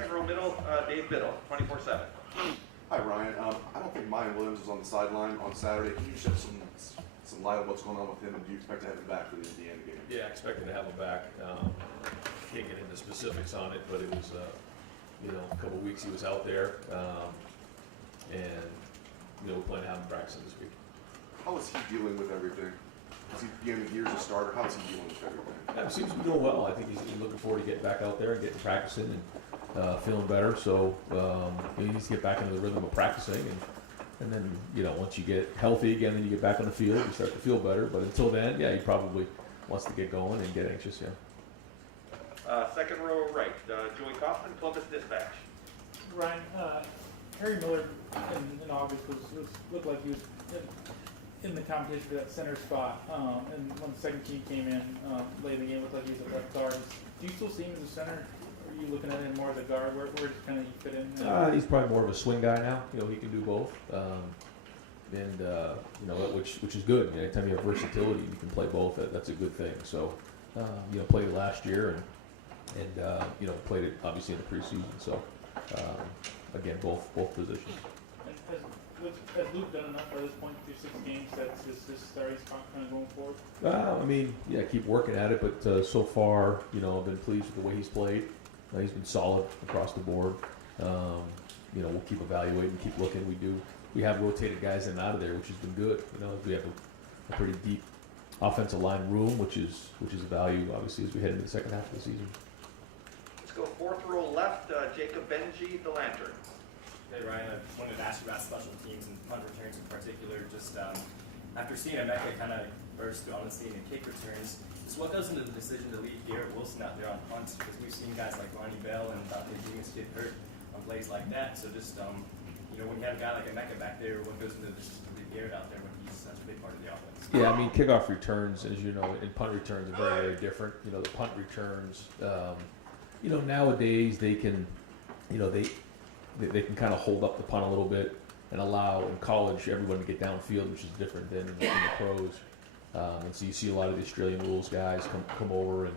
second row middle, Dave Biddle, 24/7. Hi, Ryan. I don't think Mayan Williams was on the sideline on Saturday. Can you shed some light on what's going on with him, and do you expect to have him back for the Indiana game? Yeah, I expected to have him back. Can't get into specifics on it, but it was, a couple of weeks he was out there, and we plan to have him practicing this week. How is he dealing with everything? Is he getting the gears a starter? How is he dealing with everything? Yeah, he seems to be doing well. I think he's looking forward to getting back out there and getting practicing and feeling better. So he needs to get back into the rhythm of practicing, and then once you get healthy again, then you get back on the field, you start to feel better. But until then, yeah, he probably wants to get going and get anxious. Yeah. Second row right, Joey Kaufman, Columbus Dispatch. Ryan, Harry Miller in August looked like he was in the competition for that center spot, and when the second team came in late in the game, it looked like he was a left guard. Do you still see him as a center? Or are you looking at him more as a guard? Where does kind of he fit in? He's probably more of a swing guy now. He can do both, which is good. Anytime you have versatility, you can play both. That's a good thing. So, played it last year and played it obviously in the preseason. So, again, both positions. Has Luke done enough by this point through 6 games that's his starting spot kind of going forward? Keep working at it, but so far, I've been pleased with the way he's played. He's been solid across the board. We'll keep evaluating, keep looking. We have rotated guys in and out of there, which has been good. We have a pretty deep offensive line room, which is a value, obviously, as we head into the second half of the season. Let's go fourth row left, Jacob Benji, the Lantern. Hey Ryan, I just wanted to ask you about special teams and punt returns in particular. Just after seeing Emeka kind of burst on the scene in kick returns, just what goes into the decision to leave Garrett Wilson out there on punts? Because we've seen guys like Ronnie Bell and Dante Demas get hurt on plays like that. So just when you have a guy like Emeka back there, what goes into the decision to leave Garrett out there when he's such a big part of the offense? Yeah, kickoff returns, as you know, and punt returns are very, very different. The punt returns, nowadays they can, they can kind of hold up the punt a little bit and allow in college everyone to get downfield, which is different than in the pros. And so you see a lot of the Australian rules guys come over and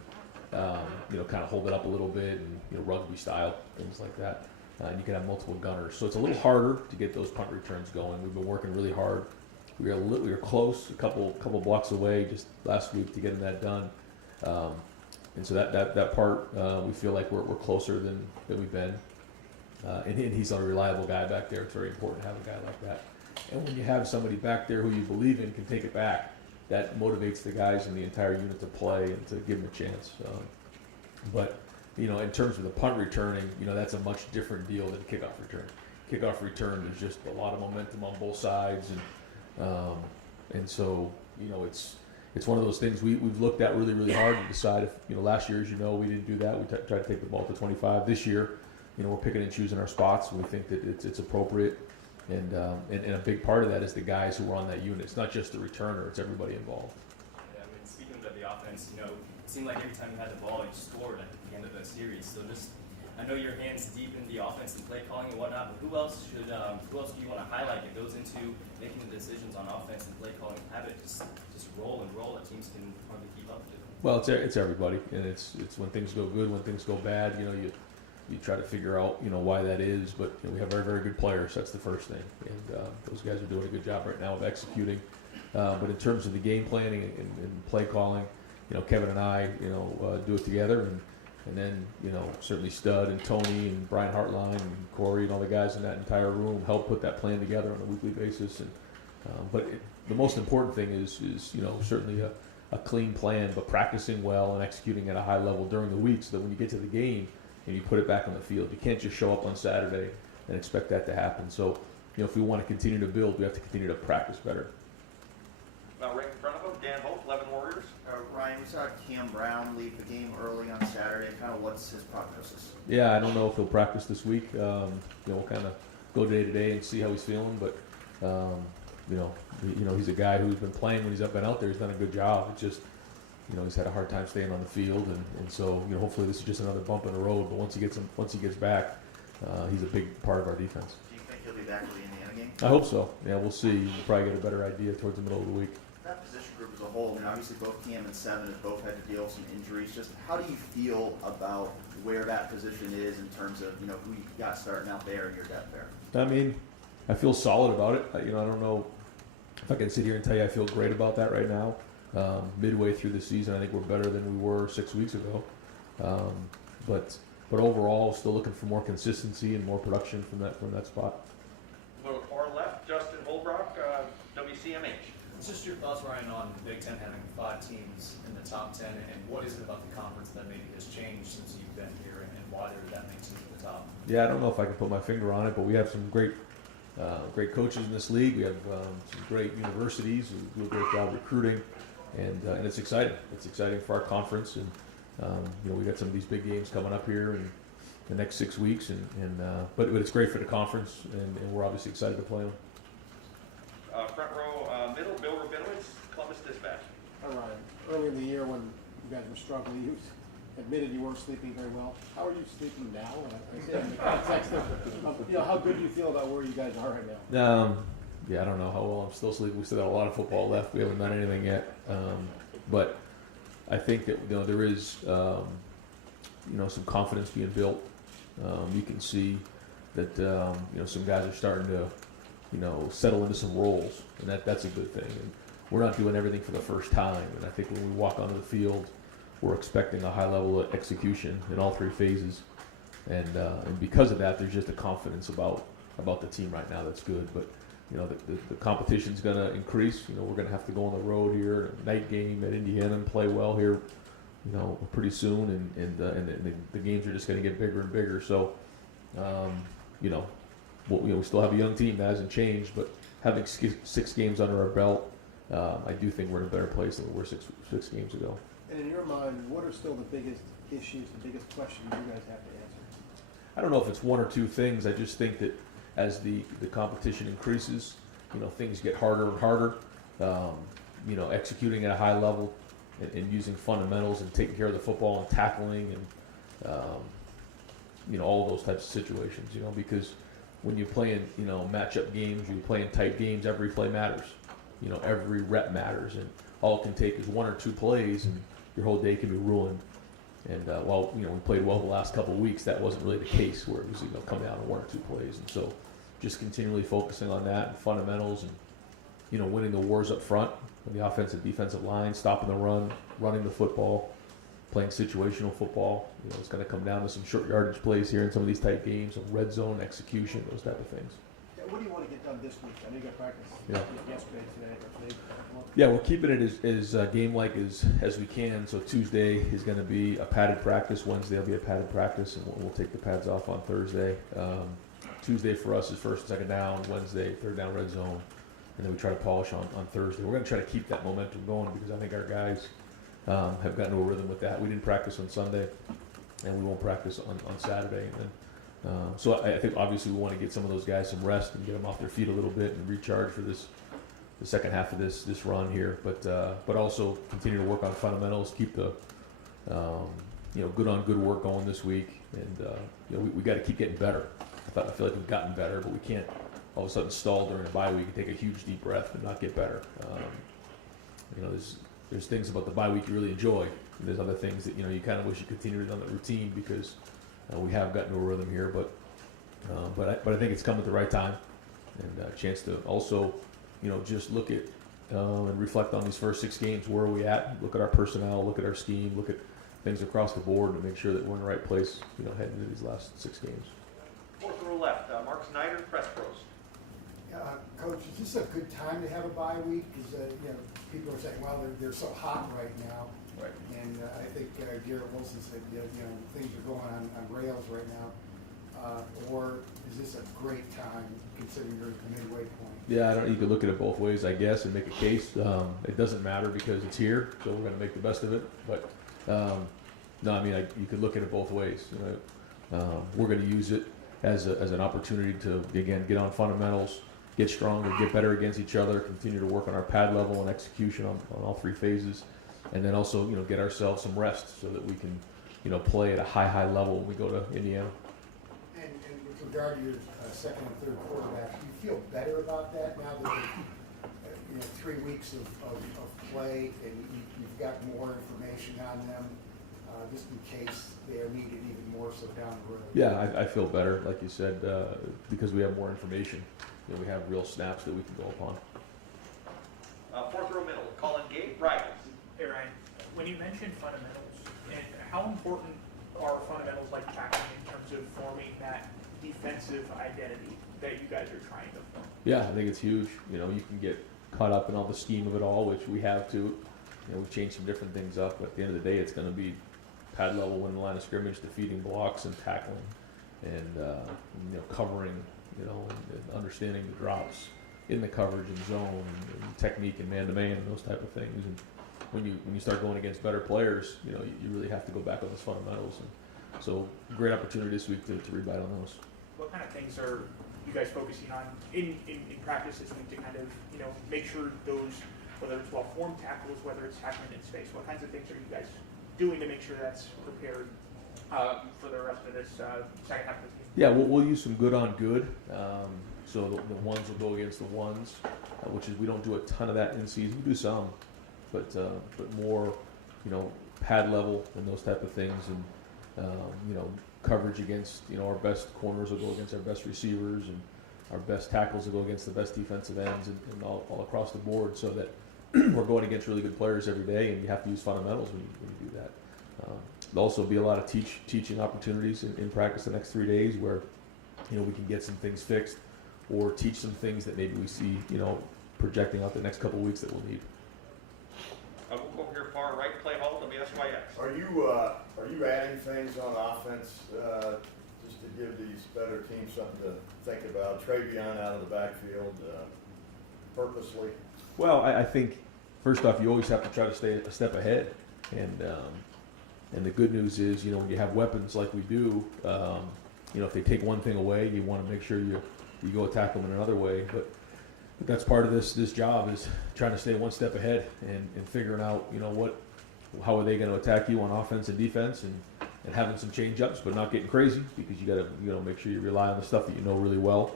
kind of hold it up a little bit and rugby style things like that. And you can have multiple gunners, so it's a little harder to get those punt returns going. We've been working really hard. We were close, a couple blocks away just last week to getting that done. And so that part we feel like we're closer than we've been. And he's a reliable guy back there. It's very important to have a guy like that. And when you have somebody back there who you believe in can take it back, that motivates the guys in the entire unit to play and to give them a chance. But in terms of the punt returning, that's a much different deal than kickoff return. Kickoff return is just a lot of momentum on both sides, and so it's one of those things we've looked at really, really hard to decide if last year, as we didn't do that. We tried to take the ball to 25. This year, we're picking and choosing our spots, and we think that it's appropriate. And a big part of that is the guys who are on that unit. It's not just the returner; it's everybody involved. Yeah, speaking of the offense, it seemed like every time you had the ball, you scored at the end of the series. So I know your hands deep in the offense and play calling and whatnot, but who else do you want to highlight that goes into making the decisions on offense and play calling? Have it just roll and roll that teams can hardly keep up to. Well, it's everybody, and it's when things go good, when things go bad. You try to figure out, why that is, but we have very, very good players. That's the first thing, and those guys are doing a good job right now of executing. But in terms of the game planning and play calling, Kevin and I, do it together, and then certainly Stud and Tony and Brian Hartline and Corey and all the guys in that entire room help put that plan together on a weekly basis. And the most important thing is certainly a clean plan, but practicing well and executing at a high level during the week, so that when you get to the game, and you put it back on the field. You can't just show up on Saturday and expect that to happen. So, if we want to continue to build, we have to continue to practice better. Now, right in front of him, Dan Holt, 11 Warriors. Ryan, we saw Cam Brown leave the game early on Saturday. Kind of what's his prognosis? Yeah, I don't know if he'll practice this week. We'll kind of go day to day and see how he's feeling. But, he's a guy who's been playing when he's been out there. He's done a good job. It's just, he's had a hard time staying on the field, and so hopefully this is just another bump in the road. But once he gets back, he's a big part of our defense. Do you think he'll be back for the Indiana game? I hope so. Yeah, we'll see. We'll probably get a better idea towards the middle of the week. That position group as a whole, I mean, obviously both Cam and Seven have both had to deal with some injuries. Just how do you feel about where that position is in terms of, you know, who you got starting out there and your depth there? I mean, I feel solid about it. I don't know if I can sit here and tell you I feel great about that right now. Midway through the season, I think we're better than we were 6 weeks ago. But overall, still looking for more consistency and more production from that spot. A little far left, Justin Holbrook, WCMH. It's just your thoughts, Ryan, on Big Ten having 5 teams in the top 10, and what is it about the conference that maybe has changed since you've been here, and why that makes it to the top? Yeah, I don't know if I can put my finger on it, but we have some great coaches in this league. We have some great universities who do a great job recruiting, and it's exciting. It's exciting for our conference, and we got some of these big games coming up here in the next 6 weeks, but it's great for the conference, and we're obviously excited to play them. Front row, middle, Bill Rabinowitz, Columbus Dispatch. All right. Early in the year when you guys were struggling, you admitted you weren't sleeping very well. How are you sleeping now? I say in the context of, how good do you feel about where you guys are right now? Yeah, I don't know how well I'm still sleeping. We still got a lot of football left. We haven't done anything yet. But I think that there is some confidence being built. You can see that some guys are starting to settle into some roles, and that's a good thing. And we're not doing everything for the first time. And I think when we walk onto the field, we're expecting a high level of execution in all 3 phases. And because of that, there's just a confidence about the team right now that's good. But the competition's going to increase. We're going to have to go on the road here, night game at Indiana, and play well here, pretty soon. And the games are just going to get bigger and bigger. So, we still have a young team that hasn't changed, but having 6 games under our belt, I do think we're in a better place than we were six games ago. And in your mind, what are still the biggest issues, the biggest questions you guys have to answer? I don't know if it's 1 or 2 things. I just think that as the competition increases, things get harder and harder. Executing at a high level and using fundamentals and taking care of the football and tackling and all of those types of situations. Because when you play in matchup games, you play in tight games, every play matters. Every rep matters, and all it can take is 1 or 2 plays, and your whole day can be ruined. And while we played well the last couple of weeks, that wasn't really the case where it was coming down to 1 or 2 plays. And so, just continually focusing on that and fundamentals, and winning the wars up front on the offensive defensive line, stopping the run, running the football, playing situational football. It's going to come down to some short yardage plays here in some of these tight games, some red zone execution, those type of things. Yeah, what do you want to get done this week? I know you got practice yesterday, today, or today. Yeah, we're keeping it as game-like as we can. So Tuesday is going to be a padded practice. Wednesday will be a padded practice, and we'll take the pads off on Thursday. Tuesday for us is first and second down. Wednesday, third down red zone. And then we try to polish on Thursday. We're going to try to keep that momentum going because I think our guys have gotten to a rhythm with that. We didn't practice on Sunday, and we won't practice on Saturday. And so I think obviously we want to get some of those guys some rest and get them off their feet a little bit and recharge for the second half of this run here. But also continue to work on fundamentals, keep the good on good work going this week, and we got to keep getting better. I feel like we've gotten better, but we can't all of a sudden stall during a bye week and take a huge deep breath and not get better. There's things about the bye week you really enjoy. And there's other things that you kind of wish you continued on the routine because we have gotten to a rhythm here. But I think it's come at the right time, and a chance to also just look at and reflect on these first 6 games. Where are we at? Look at our personnel. Look at our scheme. Look at things across the board and make sure that we're in the right place. Heading into these last 6 games. Fourth row left, Mark Snyder, Press Pros. Coach, is this a good time to have a bye week? Because people are saying, well, they're so hot right now. Right. And I think Garrett Wilson said, things are going on rails right now. Or is this a great time considering you're at the midway point? Yeah, you could look at it both ways, I guess, and make a case. It doesn't matter because it's here, so we're going to make the best of it. But you could look at it both ways. We're going to use it as an opportunity to again get on fundamentals, get stronger, get better against each other, continue to work on our pad level and execution on all 3 phases, and then also get ourselves some rest so that we can play at a high level when we go to Indiana. And with regard to your second and third quarterbacks, do you feel better about that now that 3 weeks of play, and you've got more information on them, just in case they are needed even more so down the road. Yeah, I feel better, like you said, because we have more information. You know, we have real snaps that we can go upon. Fourth row middle, Colin Gate, Riles. Hey Ryan, when you mentioned fundamentals, and how important are fundamentals like tackling in terms of forming that defensive identity that you guys are trying to form? Yeah, I think it's huge. You know, you can get caught up in all the scheme of it all, which we have to. You know, we've changed some different things up, but at the end of the day, it's going to be pad level when the line of scrimmage, defeating blocks and tackling, and you know, covering. You know, and understanding the drops in the coverage and zone and technique and man-to-man and those type of things. And when you start going against better players, you know, you really have to go back on those fundamentals. And so, great opportunity this week to read on those. What kind of things are you guys focusing on in practice this week to kind of, you know, make sure those, whether it's well-formed tackles, whether it's tackling in space, what kinds of things are you guys doing to make sure that's prepared for the rest of this second half of the season? Yeah, we'll use some good on good. So the ones will go against the ones, which is we don't do a ton of that in season. We do some, but more, you know, pad level and those type of things, and you know, coverage against, you know, our best corners will go against our best receivers, and our best tackles will go against the best defensive ends, and all across the board, so that we're going against really good players every day, and you have to use fundamentals when you do that. There'll also be a lot of teaching opportunities in practice the next 3 days where, you know, we can get some things fixed or teach some things that maybe we see, you know, projecting out the next couple of weeks that we'll need. We'll go over here far right, play hall, WSYX. Are you adding things on offense just to give these better teams something to think about? Travion out of the backfield purposely? Well, I think first off, you always have to try to stay a step ahead, and the good news is, you know, when you have weapons like we do, you know, if they take one thing away, you want to make sure you go attack them in another way. But that's part of this job, is trying to stay one step ahead and figuring out, you know, how are they going to attack you on offense and defense, and having some change ups, but not getting crazy, because you got to, you know, make sure you rely on the stuff that you know really well.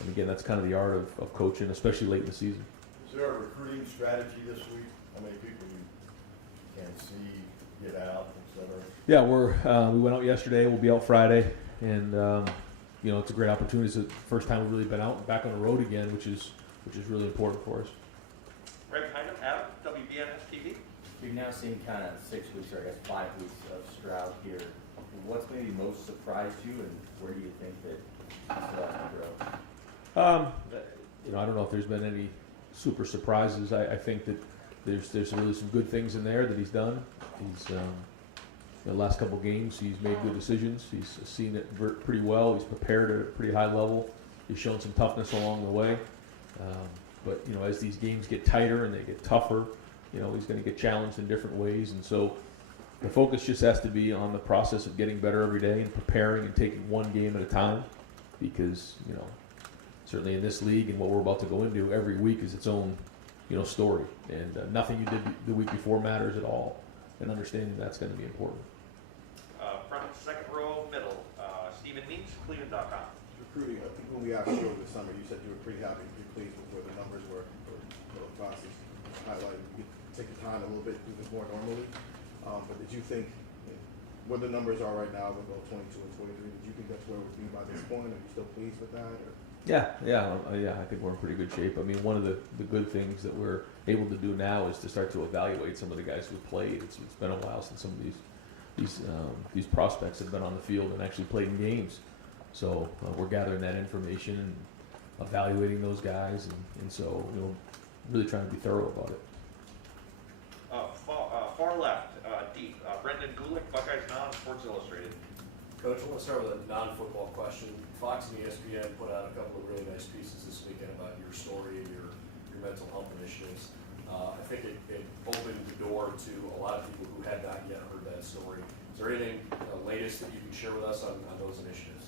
And again, that's kind of the art of coaching, especially late in the season. Is there a recruiting strategy this week? How many people you can see get out, et cetera? Yeah, we went out yesterday. We'll be out Friday, and you know, it's a great opportunity. It's the first time we've really been out back on the road again, which is really important for us. Right behind him, Adam, WBNS TV. You've now seen kind of 6 weeks, or I guess 5 weeks of Stroud here. What's maybe most surprised you, and where do you think that he still has to grow? You know, I don't know if there's been any super surprises. I think that there's really some good things in there that he's done. He's the last couple games, he's made good decisions. He's seen it pretty well. He's prepared at a pretty high level. He's shown some toughness along the way. But you know, as these games get tighter and they get tougher, you know, he's going to get challenged in different ways. And so the focus just has to be on the process of getting better every day and preparing and taking one game at a time, because, you know, certainly in this league and what we're about to go into, every week is its own, you know, story. And nothing you did the week before matters at all. And understanding that's going to be important. Front second row, middle, Stephen Neats, Cleveland.com. Recruiting, I think when we asked you over the summer, you said you were pretty happy, pretty pleased with where the numbers were for middle classes. Highlighted, you could take the time a little bit, do this more normally. But did you think, where the numbers are right now with both 22 and 23, did you think that's where we'd be by this point? Are you still pleased with that? Or? Yeah. I think we're in pretty good shape. I mean, one of the good things that we're able to do now is to start to evaluate some of the guys who've played. It's been a while since some of these prospects have been on the field and actually played in games. So we're gathering that information and evaluating those guys, and so, you know, really trying to be thorough about it. Far left, deep, Brendan Gulick, Buckeyes Non, Sports Illustrated. Coach, I want to start with a non-football question. Fox and ESPN put out a couple of really nice pieces this weekend about your story and your mental health initiatives. I think it opened the door to a lot of people who had not yet heard that story. Is there anything latest that you can share with us on those initiatives?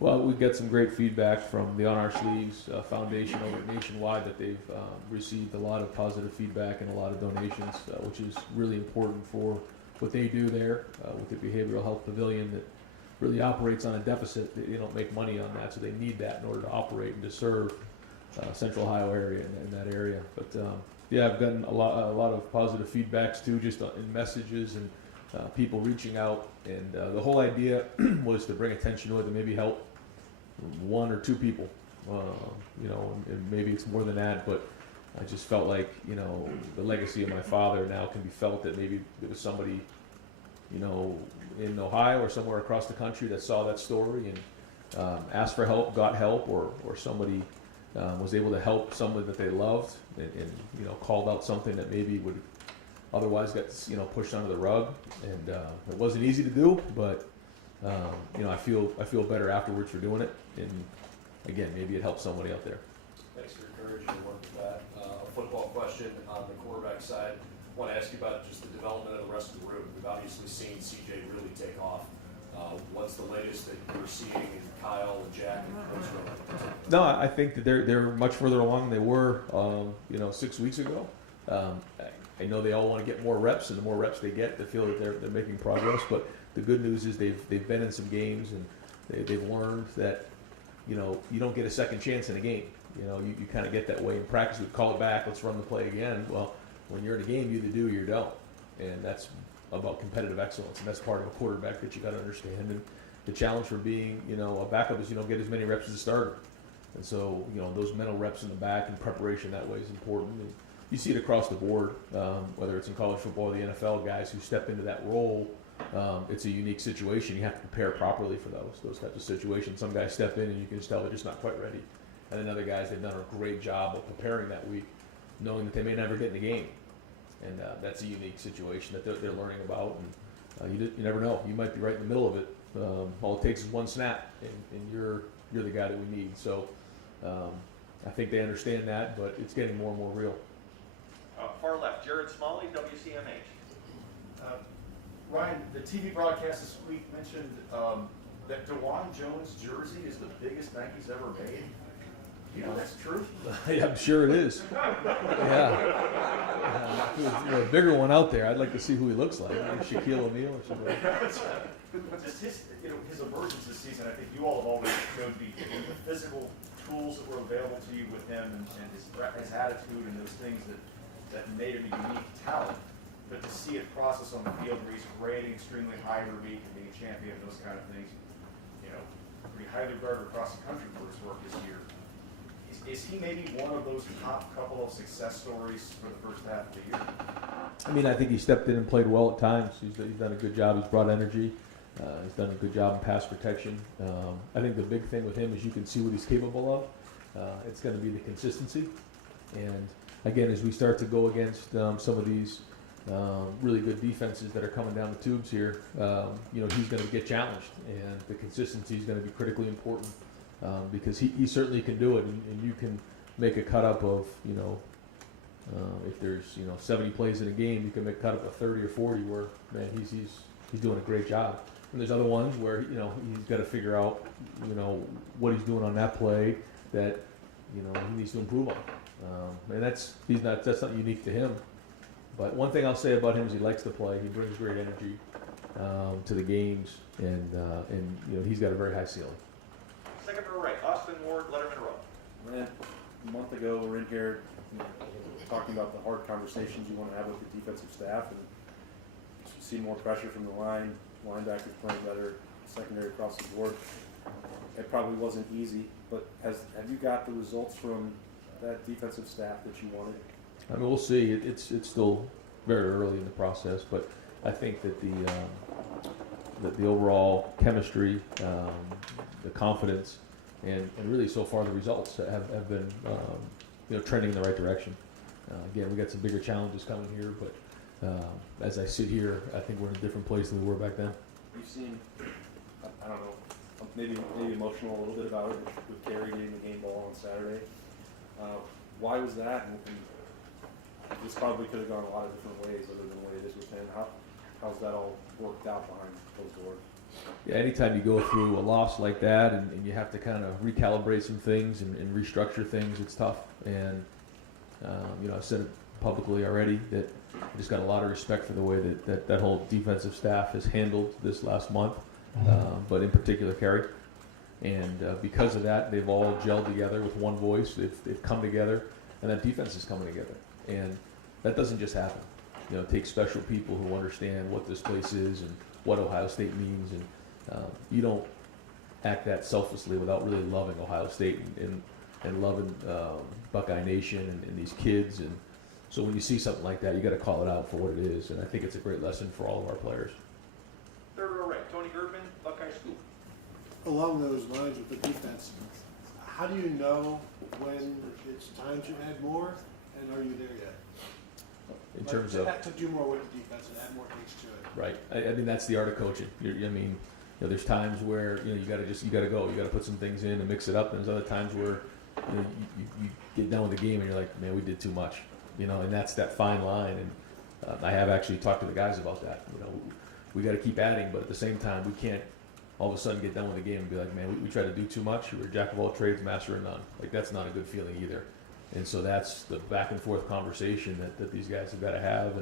Well, we've got some great feedback from the On Our Sleeves Foundation over nationwide, that they've received a lot of positive feedback and a lot of donations, which is really important for what they do there with the Behavioral Health Pavilion, that really operates on a deficit. They don't make money on that, so they need that in order to operate and to serve Central Ohio area in that area. But yeah, I've gotten a lot of positive feedbacks too, just in messages and people reaching out. And the whole idea was to bring attention to it, to maybe help one or two people. You know, and maybe it's more than that, but I just felt like, you know, the legacy of my father now can be felt, that maybe there was somebody, you know, in Ohio or somewhere across the country that saw that story and asked for help, got help, or somebody was able to help someone that they loved and you know, called out something that maybe would otherwise get, you know, pushed under the rug. And it wasn't easy to do, but you know, I feel better afterwards for doing it. And again, maybe it helps somebody out there. Thanks for encouraging your work with that. A football question on the quarterback side. I want to ask you about just the development of the rest of the room. We've obviously seen CJ really take off. What's the latest that you're seeing in Kyle and Jack and Coach Rowe? No, I think that they're much further along than they were, you know, 6 weeks ago. I know they all want to get more reps, and the more reps they get, they feel that they're making progress. But the good news is they've been in some games, and they've learned that, you know, you don't get a second chance in a game. You know, you kind of get that way in practice. We call it back, let's run the play again. Well, when you're in a game, you either do or you don't, and that's about competitive excellence, and that's part of a quarterback that you got to understand. And the challenge for being, you know, a backup is you don't get as many reps as a starter, and so, you know, those mental reps in the back and preparation that way is important. And you see it across the board, whether it's in college football or the NFL. Guys who step into that role, it's a unique situation. You have to prepare properly for those types of situations. Some guys step in and you can just tell they're just not quite ready, and then other guys, they've done a great job of preparing that week, knowing that they may never get in the game. And that's a unique situation that they're learning about, and you never know. You might be right in the middle of it. All it takes is one snap, and you're the guy that we need. So I think they understand that, but it's getting more and more real. Far left, Jared Smalley, WCMH. Ryan, the TV broadcast this week mentioned that DeJuan Jones' jersey is the biggest Nike's ever made. You know that's true? Yeah, I'm sure it is. Yeah. There's a bigger one out there. I'd like to see who he looks like. Maybe Shaquille O'Neal or something. Just his emergence this season, I think you all have always known to be the physical tools that were available to you with him, and his attitude and those things that made him a unique talent. But to see it process on the field where he's rating extremely high every week and being a champion, those kind of things, you know, pretty highly regarded across the country for his work this year. Is he maybe one of those top couple of success stories for the first half of the year? I mean, I think he stepped in and played well at times. He's done a good job. He's brought energy. He's done a good job in pass protection. I think the big thing with him is you can see what he's capable of. It's going to be the consistency. And again, as we start to go against some of these really good defenses that are coming down the tubes here, you know, he's going to get challenged, and the consistency is going to be critically important. Because he certainly can do it, and you can make a cut up of, you know, if there's, you know, 70 plays in a game, you can make a cut up of 30 or 40 where, man, he's doing a great job. And there's other ones where, you know, he's got to figure out, you know, what he's doing on that play that, you know, he needs to improve on. And that's not unique to him. But one thing I'll say about him is he likes to play. He brings great energy to the games, and you know, he's got a very high ceiling. Second row right, Austin Ward, Letterman Row. Ryan, a month ago, we're in here talking about the hard conversations you want to have with the defensive staff, and see more pressure from the line, linebackers playing better, secondary across the board. It probably wasn't easy, but have you got the results from that defensive staff that you wanted? I mean, we'll see. It's still very early in the process, but I think that the overall chemistry, the confidence, and really so far the results have been you know, trending in the right direction. Again, we got some bigger challenges coming here, but as I sit here, I think we're in a different place than we were back then. You've seen, I don't know, maybe emotional a little bit about it with Kerry getting the game ball on Saturday. Why was that? And this probably could have gone a lot of different ways other than the way it is with him. How's that all worked out behind closed doors? Yeah, anytime you go through a loss like that and you have to kind of recalibrate some things and restructure things, it's tough. And you know, I've said it publicly already that I just got a lot of respect for the way that whole defensive staff has handled this last month, but in particular Kerry. And because of that, they've all gelled together with one voice. They've come together, and that defense is coming together. And that doesn't just happen. You know, it takes special people who understand what this place is and what Ohio State means. And you don't act that selflessly without really loving Ohio State and loving Buckeye Nation and these kids. And so when you see something like that, you got to call it out for what it is. And I think it's a great lesson for all of our players. Third row right, Tony Erdman, Buckeye Scoop. Along those lines with the defense, how do you know when it's time to add more, and are you there yet? In terms of to do more with the defense and add more things to it. right, I mean that's the art of coaching. I mean, you know, there's times where you got to go, you got to put some things in and mix it up. And there's other times where you get done with the game and you're like, man, we did too much, and that's that fine line. And I have actually talked to the guys about that. We got to keep adding, but at the same time, we can't all of a sudden get done with the game and be like, man, we try to do too much. We're jack of all trades, master of none. Like that's not a good feeling either. And so that's the back and forth conversation that these guys have got to have.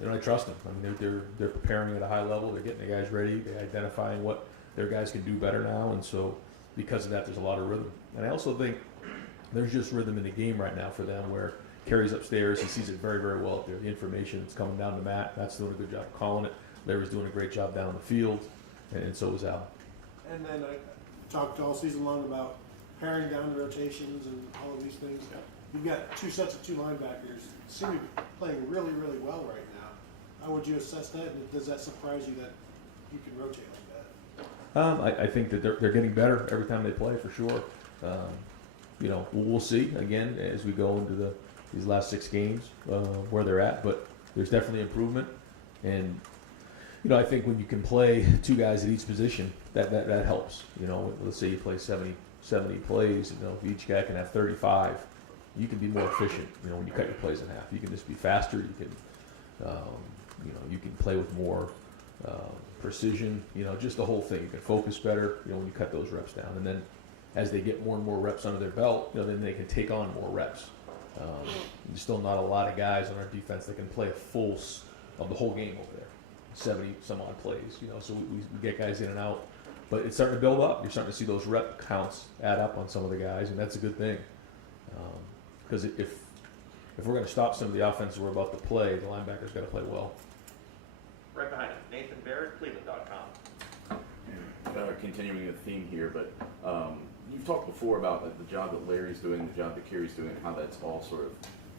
And I trust them. I mean, they're preparing at a high level. They're getting the guys ready. They're identifying what their guys can do better now. And so because of that, there's a lot of rhythm. And I also think there's just rhythm in the game right now for them where Kerry's upstairs. He sees it very, very well up there. The information that's coming down to Matt, Matt's doing a good job calling it. Larry's doing a great job down on the field. And so is Al. And then I talked all season long about paring down the rotations and all of these things. Yeah. You've got two sets of two linebackers seem to be playing really, really well right now. How would you assess that? And does that surprise you that you can rotate like that? I think that they're getting better every time they play for sure. We'll see again as we go into these last 6 games where they're at, but there's definitely improvement. And I think when you can play 2 guys at each position, that helps. Let's say you play 70 plays. If each guy can have 35, you can be more efficient. When you cut your plays in half, you can just be faster. You can, you can play with more precision. Just the whole thing. You can focus better. When you cut those reps down, and then as they get more and more reps under their belt, then they can take on more reps. There's still not a lot of guys on our defense that can play a full of the whole game over there. 70 some odd plays, so we get guys in and out, but it's starting to build up. You're starting to see those rep counts add up on some of the guys, and that's a good thing. Because if we're going to stop some of the offenses we're about to play, the linebackers got to play well. Right behind him, Nathan Barrett, Cleveland.com. Continuing the theme here, but you've talked before about the job that Larry's doing, the job that Kerry's doing, and how that's all sort of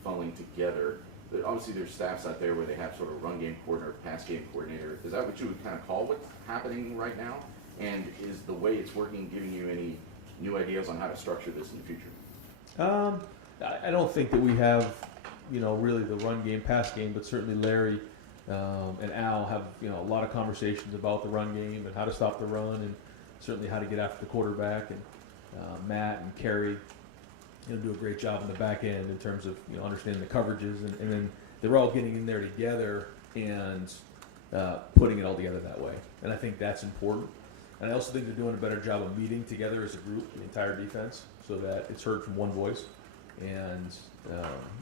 funneling together. Obviously, there's staffs out there where they have sort of run game coordinator, pass game coordinator. Is that what you would kind of call what's happening right now? And is the way it's working giving you any new ideas on how to structure this in the future? I don't think that we have, really the run game, pass game, but certainly Larry and Al have, a lot of conversations about the run game and how to stop the run, and certainly how to get after the quarterback. And Matt and Kerry do a great job in the back end in terms of understanding the coverages, and then they're all getting in there together and putting it all together that way. And I think that's important. And I also think they're doing a better job of meeting together as a group, the entire defense, so that it's heard from one voice. And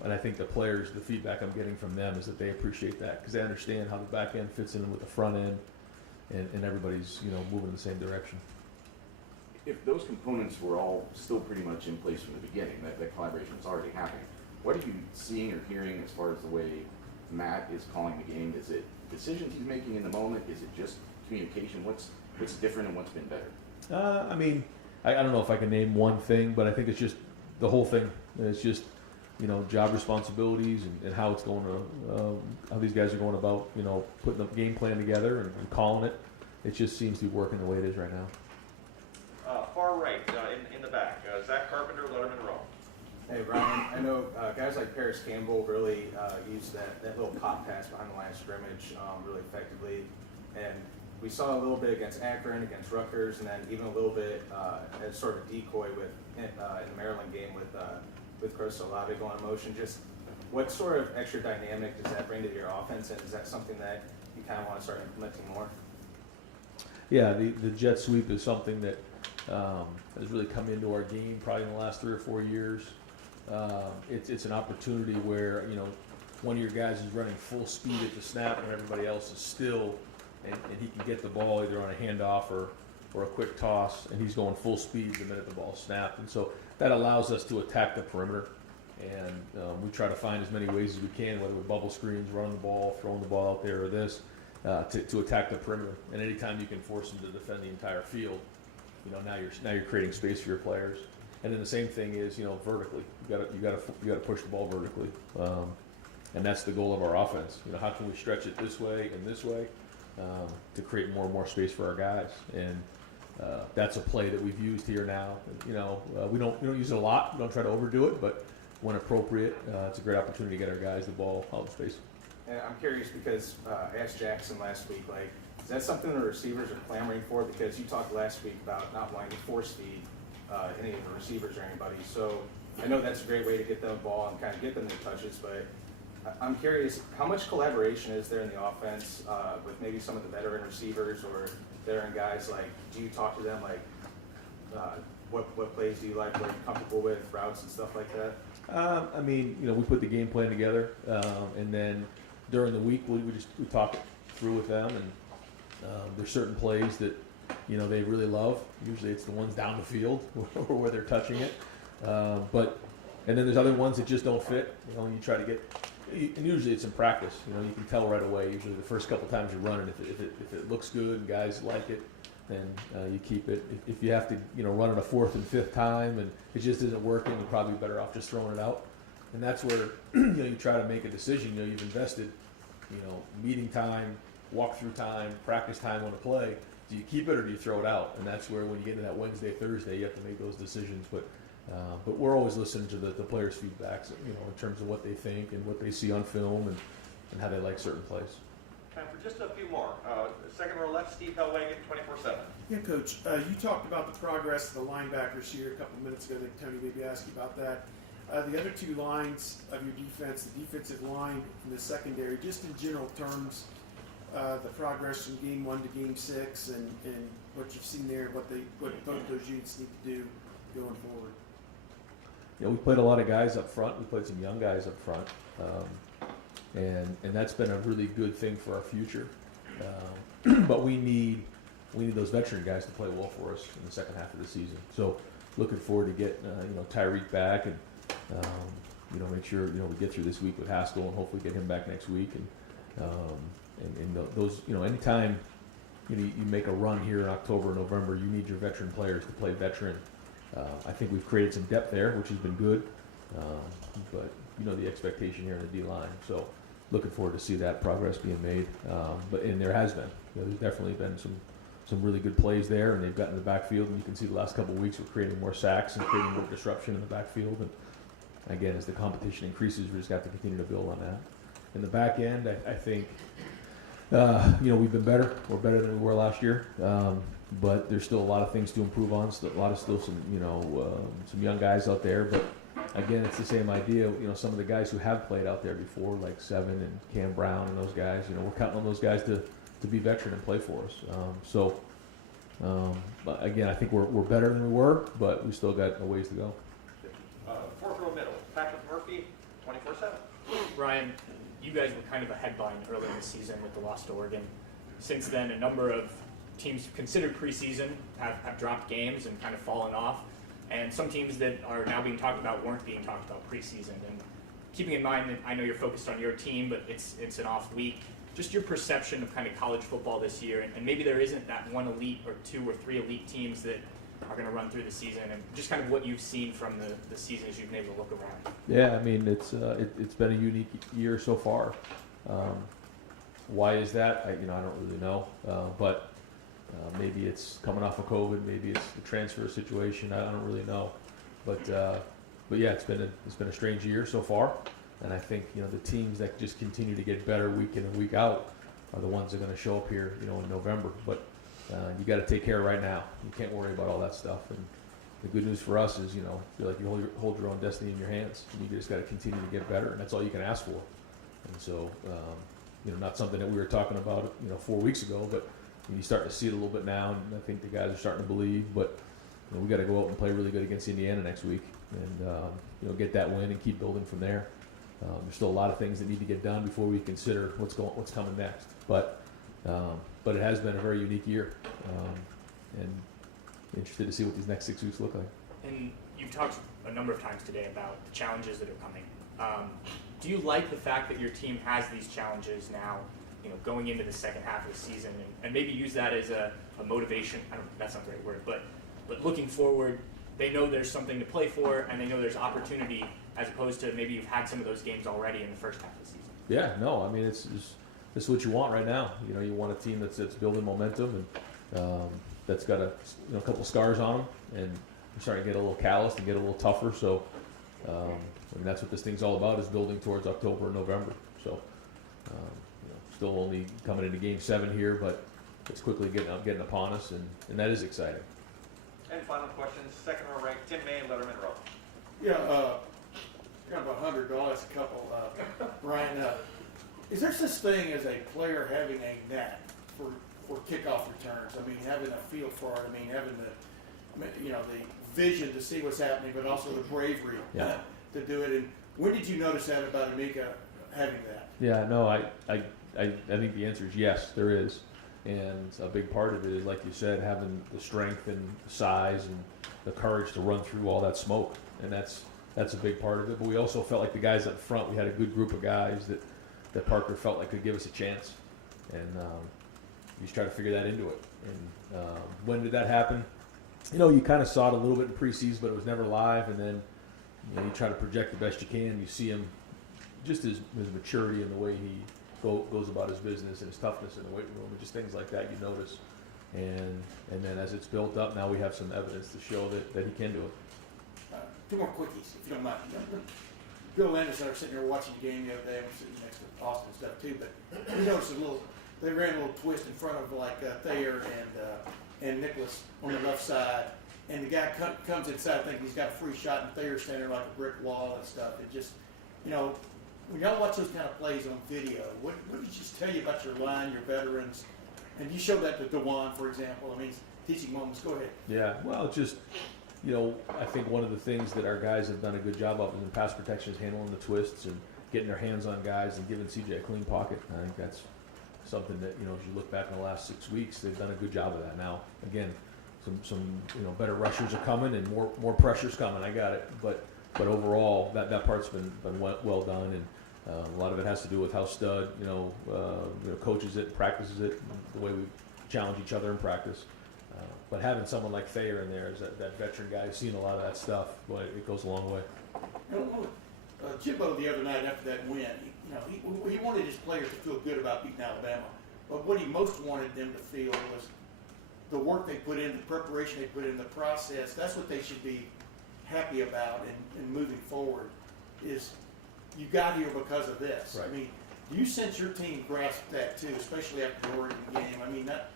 I think the players, the feedback I'm getting from them is that they appreciate that because they understand how the back end fits in with the front end, and everybody's moving in the same direction. If those components were all still pretty much in place from the beginning, that collaboration was already happening, what are you seeing or hearing as far as the way Matt is calling the game? Is it decisions he's making in the moment? Is it just communication? What's different and what's been better? I don't know if I can name one thing, but I think it's just the whole thing. It's just job responsibilities and how it's going to how these guys are going about putting the game plan together and calling it. It just seems to be working the way it is right now. Far right, in the back, Zach Carpenter, Letterman Row. Hey, Ryan, I know guys like Paris Campbell really use that little pop pass behind the line of scrimmage really effectively. And we saw a little bit against Akron, against Rutgers, and then even a little bit as sort of a decoy in the Maryland game with Chris Olave going in motion. Just what sort of extra dynamic does that bring to your offense, and is that something that you kind of want to start implementing more? Yeah, the jet sweep is something that has really come into our game probably in the last 3 or 4 years. It's an opportunity where one of your guys is running full speed at the snap and everybody else is still, and he can get the ball either on a handoff or or a quick toss, and he's going full speed the minute the ball's snapped. And so that allows us to attack the perimeter. And we try to find as many ways as we can, whether with bubble screens, running the ball, throwing the ball out there, or this, to attack the perimeter. And anytime you can force them to defend the entire field, now you're creating space for your players. And then the same thing is, vertically. You got to push the ball vertically, and that's the goal of our offense. How can we stretch it this way and this way to create more and more space for our guys? And that's a play that we've used here now. We don't use it a lot. We don't try to overdo it, but when appropriate, it's a great opportunity to get our guys the ball out in space. And I'm curious because I asked Jackson last week, is that something the receivers are clamoring for? Because you talked last week about not wanting to force feed any of the receivers or anybody. So I know that's a great way to get them the ball and kind of get them their touches, but I'm curious, how much collaboration is there in the offense with maybe some of the veteran receivers or veteran guys? Do you talk to them what plays do you like, what are you comfortable with, routes and stuff like that? We put the game plan together, and then during the week we talk it through with them, and there's certain plays that they really love. Usually it's the ones down the field or where they're touching it, and then there's other ones that just don't fit. You try to get, and usually it's in practice. You can tell right away. Usually the first couple times you're running, if it looks good and guys like it, then you keep it. If you have to, run it a fourth and fifth time and it just isn't working, you're probably better off just throwing it out. And that's where you try to make a decision. You've invested, meeting time, walkthrough time, practice time on a play. Do you keep it or do you throw it out? And that's where when you get into that Wednesday, Thursday, you have to make those decisions. But we're always listening to the players' feedbacks, in terms of what they think and what they see on film and how they like certain plays. Time for just a few more. Second row left, Steve Hellwagen, 24/7. Yeah, Coach, you talked about the progress of the linebackers here a couple of minutes ago. I think Tony maybe asked you about that. The other two lines of your defense, the defensive line and the secondary, just in general terms, the progress from game 1 to game 6 and what you've seen there, what both those units need to do going forward. We played a lot of guys up front. We played some young guys up front. And that's been a really good thing for our future. But we need those veteran guys to play well for us in the second half of the season. So looking forward to get Tyreek back and make sure we get through this week with Haskell and hopefully get him back next week. And those anytime you make a run here in October, November, you need your veteran players to play veteran. I think we've created some depth there, which has been good. But the expectation here in the D-line. So looking forward to see that progress being made. And there has been. There's definitely been some really good plays there, and they've gotten in the backfield. And you can see the last couple of weeks we're creating more sacks and creating more disruption in the backfield. And again, as the competition increases, we just have to continue to build on that. In the back end, I think we've been better. We're better than we were last year. But there's still a lot of things to improve on. Some young guys out there, but again, it's the same idea. Some of the guys who have played out there before, like Seven and Cam Brown and those guys, we're counting on those guys to be veteran and play for us. But again, I think we're better than we were, but we still got a ways to go. Fourth row middle, Patrick Murphy, 24/7. Ryan, you guys were kind of a headline early in the season with the loss to Oregon. Since then, a number of teams considered preseason have dropped games and kind of fallen off. And some teams that are now being talked about weren't being talked about preseason. And keeping in mind that I know you're focused on your team, but it's an off week, just your perception of kind of college football this year, and maybe there isn't that one elite or two or three elite teams that are going to run through the season, and just kind of what you've seen from the season as you've been able to look around. Yeah, it's been a unique year so far. Why is that? I don't really know, but maybe it's coming off of COVID, maybe it's the transfer situation. I don't really know, but yeah, it's been a strange year so far, and I think the teams that just continue to get better week in and week out are the ones that are going to show up here, in November. But you got to take care right now. You can't worry about all that stuff. And the good news for us is, feel like you hold your own destiny in your hands, and you just got to continue to get better, and that's all you can ask for. And so, not something that we were talking about, 4 weeks ago, but you start to see it a little bit now, and I think the guys are starting to believe. But we got to go out and play really good against Indiana next week, and get that win and keep building from there. There's still a lot of things that need to get done before we consider what's coming next. But it has been a very unique year, and interested to see what these next 6 weeks look like. And you've talked a number of times today about the challenges that are coming. Do you like the fact that your team has these challenges now, going into the second half of the season, and maybe use that as a motivation? That's not the right word, but looking forward, they know there's something to play for, and they know there's opportunity, as opposed to maybe you've had some of those games already in the first half of the season. Yeah, no, I mean this is what you want right now. You want a team that's building momentum and that's got a couple scars on them, and you're starting to get a little calloused and get a little tougher. So that's what this thing's all about, is building towards October and November. So still only coming into Game 7 here, but it's quickly getting upon us, and that is exciting. And final question, second row ranked Tim May, Letterman Row. Yeah, kind of $100 a couple. Brian, is there such thing as a player having a knack for kickoff returns? I mean, having a feel for it. I mean, having the vision to see what's happening, but also the bravery to do it. And when did you notice that about Amika having that? Yeah, no, I think the answer is yes, there is. And a big part of it is, like you said, having the strength and the size and the courage to run through all that smoke. And that's a big part of it. But we also felt like the guys up front, we had a good group of guys that Parker felt like could give us a chance. And you just try to figure that into it. And when did that happen? You kind of saw it a little bit in preseason, but it was never live. And then you try to project the best you can. You see him, just his maturity and the way he goes about his business and his toughness in the weight room, and just things like that you notice. And then as it's built up, now we have some evidence to show that he can do it. Two more quickies, if you don't mind. Bill Landis and I were sitting there watching the game the other day. I'm sitting next to Austin and stuff too, but we noticed they ran a little twist in front of Thayer and Nicholas on the left side, and the guy comes inside thinking he's got a free shot, and Thayer's standing there like a brick wall and stuff. It just, when y'all watch those kind of plays on video, what did it just tell you about your line, your veterans? And you showed that to DeJuan, for example. I mean, teaching moments. Go ahead. Yeah, well, just, I think one of the things that our guys have done a good job of is in pass protection is handling the twists and getting their hands on guys and giving CJ a clean pocket. I think that's something that, as you look back in the last 6 weeks, they've done a good job of that. Now, again, some better rushers are coming and more pressure's coming. I got it. But overall, that part's been well done, and a lot of it has to do with how Stud, coaches it, practices it, the way we challenge each other in practice. But having someone like Thayer in there, is that veteran guy who's seen a lot of that stuff, boy, it goes a long way. Jimbo the other night after that win, he wanted his players to feel good about beating Alabama. But what he most wanted them to feel was the work they put in, the preparation they put in, the process. That's what they should be happy about and moving forward is you got here because of this. Right. I mean, do you sense your team grasped that too, especially after the Oregon game? I mean, that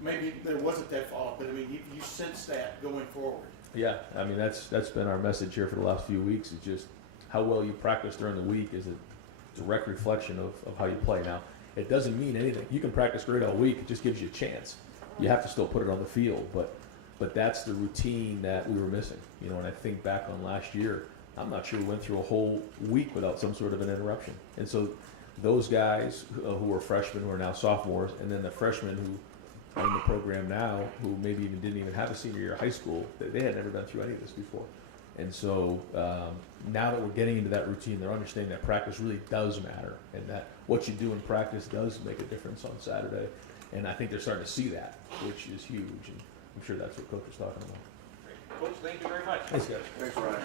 maybe there wasn't that follow-up, but I mean, you sense that going forward. Yeah, I mean, that's been our message here for the last few weeks. It's just how well you practice during the week is a direct reflection of how you play. Now, it doesn't mean anything. You can practice great all week. It just gives you a chance. You have to still put it on the field, but that's the routine that we were missing. And I think back on last year, I'm not sure we went through a whole week without some sort of an interruption. And so those guys who were freshmen, who are now sophomores, and then the freshmen who are in the program now, who maybe didn't even have a senior year of high school, they had never been through any of this before. And so now that we're getting into that routine, they're understanding that practice really does matter, and that what you do in practice does make a difference on Saturday. And I think they're starting to see that, which is huge. And I'm sure that's what Coach is talking about. Great. Coach, thank you very much. Thanks, guys. Thanks, Ryan.